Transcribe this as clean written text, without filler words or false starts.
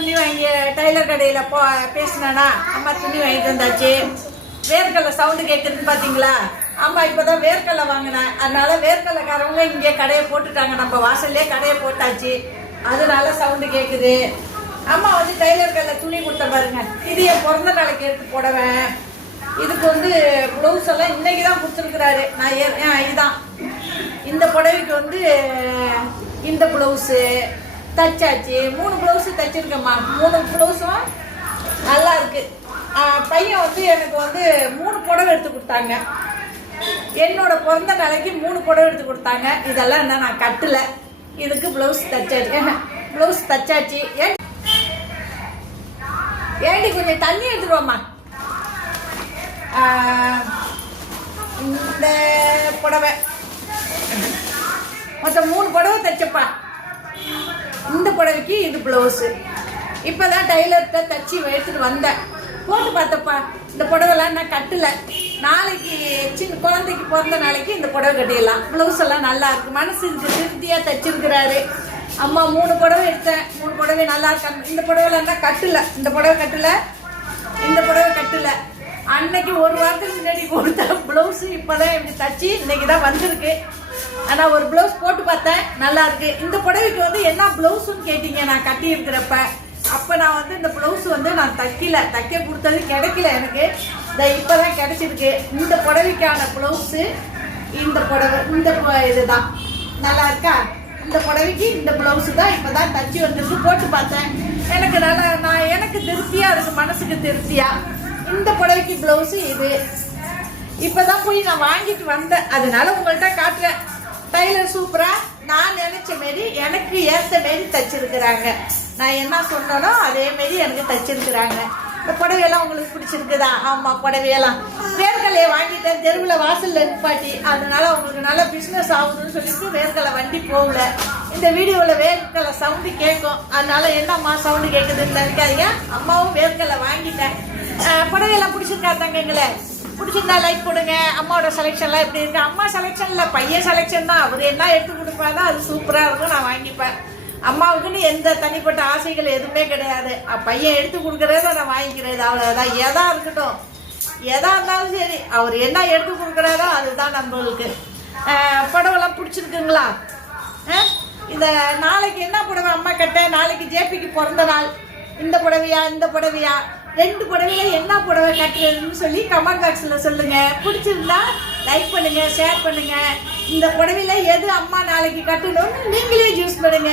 துணி வாங்கி டைலர் கடையில் பேசினானா அம்மா துணி வாங்கிட்டு வந்தாச்சு. வேர்க்கடலை சவுண்டு கேட்குதுன்னு பார்த்தீங்களா? அம்மா இப்போ தான் வேர்க்கடலை வாங்கினேன். அதனால வேர்க்கடலைக்காரவங்க இங்கே கடையை போட்டுட்டாங்க. நம்ம வாசல்லே கடையை போட்டாச்சு. அதனால சவுண்டு கேட்குது. அம்மா வந்து டைலர் கடையில் துணி கொடுத்த பாருங்க. இது என் பிறந்த நாளைக்கு எடுத்து போடுவேன். இதுக்கு வந்து ப்ளவுஸ் எல்லாம் இன்னைக்கு தான் கொடுத்துருக்குறாரு. நான் இதுதான் இந்த புடவைக்கு வந்து இந்த ப்ளவுஸு தைச்சாச்சு. 3 ப்ளவுஸு தைச்சிருக்கேம்மா. 3 ப்ளவுஸும் நல்லா இருக்கு. பையன் வந்து எனக்கு வந்து 3 புடவை எடுத்து கொடுத்தாங்க. என்னோட பிறந்த நாளைக்கு 3 புடவை எடுத்து கொடுத்தாங்க. இதெல்லாம் என்ன நான் கட்டல. இதுக்கு ப்ளவுஸ் தைச்சாச்சு. ப்ளவுஸ் தைச்சாச்சு. ஏண்டி கொஞ்சம் தண்ணி எடுத்துருவோம்மா. இந்த புடவை மொத்தம் 3 புடவை தைச்சப்பா. இந்த புடவைக்கு இது ப்ளவுஸு. இப்போதான் டைலர்கிட்ட தைச்சி எடுத்துட்டு வந்தேன். போட்டு பார்த்தப்பா இந்த புடவைலாம் நான் கட்டல. நாளைக்கு சின்ன குழந்தைக்கு பிறந்த நாளைக்கு இந்த புடவை கட்டிடலாம். ப்ளவுஸ் எல்லாம் நல்லா இருக்கு. மனசு திருப்தியாக தைச்சிருக்கிறாரு. அம்மா 3 புடவை எடுத்தேன். 3 புடவை நல்லா இருக்காங்க. இந்த புடவைலாம் தான் கட்டல. இந்த புடவை கட்டல. இந்த புடவை கட்டல. அன்னைக்கு ஒரு வாரத்துக்கு முன்னாடி கொடுத்த ப்ளவுஸு இப்போதான் இப்படி தச்சு இன்னைக்கு தான் வந்திருக்கு. ஆனால் ஒரு ப்ளவுஸ் போட்டு பார்த்தேன், நல்லா இருக்கு. இந்த புடவைக்கு வந்து என்ன ப்ளவுஸுன்னு கேட்டீங்க நான் கட்டி இருக்கிறப்ப. அப்போ நான் வந்து இந்த ப்ளவுஸ் வந்து நான் தைக்க கொடுத்தது கிடைக்கல எனக்கு. இப்போதான் கிடைச்சிருக்கு. இந்த புடவைக்கான ப்ளவுஸு இந்த புடவை இதுதான் நல்லா இருக்கா. இந்த புடவைக்கு இந்த ப்ளவுஸு தான் இப்போதான் தச்சு வந்துருக்கு. போட்டு பார்த்தேன், எனக்கு நல்லா எனக்கு திருப்தியாக இருக்கு. மனசுக்கு திருப்தியாக. இந்த புடவைக்கு ப்ளவுஸு இது இப்போதான் போய் நான் வாங்கிட்டு வந்தேன். அதனால உங்கள்கிட்ட காட்டுறேன். டைலர் சூப்பராக நான் நினைச்ச மாரி எனக்கு ஏற்ற மாரி தைச்சிருக்கிறாங்க. நான் என்ன சொன்னனோ அதே மாரி எனக்கு தைச்சிருக்கிறாங்க. இந்த புடவையெல்லாம் உங்களுக்கு பிடிச்சிருக்குதா? ஆமாம், புடவையெல்லாம் வேர்க்கலையை வாங்கிட்டேன். தெருவில் வாசலில் நிப்பாட்டி. அதனால உங்களுக்கு நல்லா பிஸ்னஸ் ஆகுதுன்னு சொல்லிட்டு வேர்க்கலை வண்டி போகல. இந்த வீடியோவில் வேர்க்கலை சவுண்டு கேட்கும். அதனால என்னம்மா சவுண்டு கேட்குதுன்னு நினைக்காதீங்க. அம்மாவும் வேர்க்கலை வாங்கிட்டேன். புடவையெல்லாம் பிடிச்சிருக்கா தங்கங்களே? பிடிச்சிருந்தா லைக் கொடுங்க. அம்மாவோட செலெக்ஷன்லாம் எப்படி இருக்கு? அம்மா செலெக்ஷனில் பையன் செலெக்ஷன் தான். அவர் என்ன எடுத்து கொடுப்பாதான் அது சூப்பராக இருக்கும். நான் வாங்கிப்பேன். அம்மாவுக்குன்னு எந்த தனிப்பட்ட ஆசைகள் எதுவுமே கிடையாது. பையன் எடுத்து கொடுக்குறத நான் வாங்கிக்கிறது, அவ்வளோதான். எதா இருக்கட்டும், எதா இருந்தாலும் சரி, அவர் என்ன எடுத்து கொடுக்குறாரோ அதுதான் நம்மளுக்கு. புடவைலாம் பிடிச்சிருக்குங்களா? இந்த நாளைக்கு என்ன புடவை அம்மா கட்ட? நாளைக்கு ஜேபிக்கு பிறந்த நாள். இந்த புடவையா இந்த புடவையா? 2 புடவையில என்ன புடவை கட்டுறதுன்னு சொல்லி கமெண்ட் பாக்ஸில் சொல்லுங்க. பிடிச்சிருந்தா லைக் பண்ணுங்க, ஷேர் பண்ணுங்க. இந்த புடவையில எது அம்மா நாளைக்கு கட்டணும்னு நீங்களே சூஸ் பண்ணுங்க.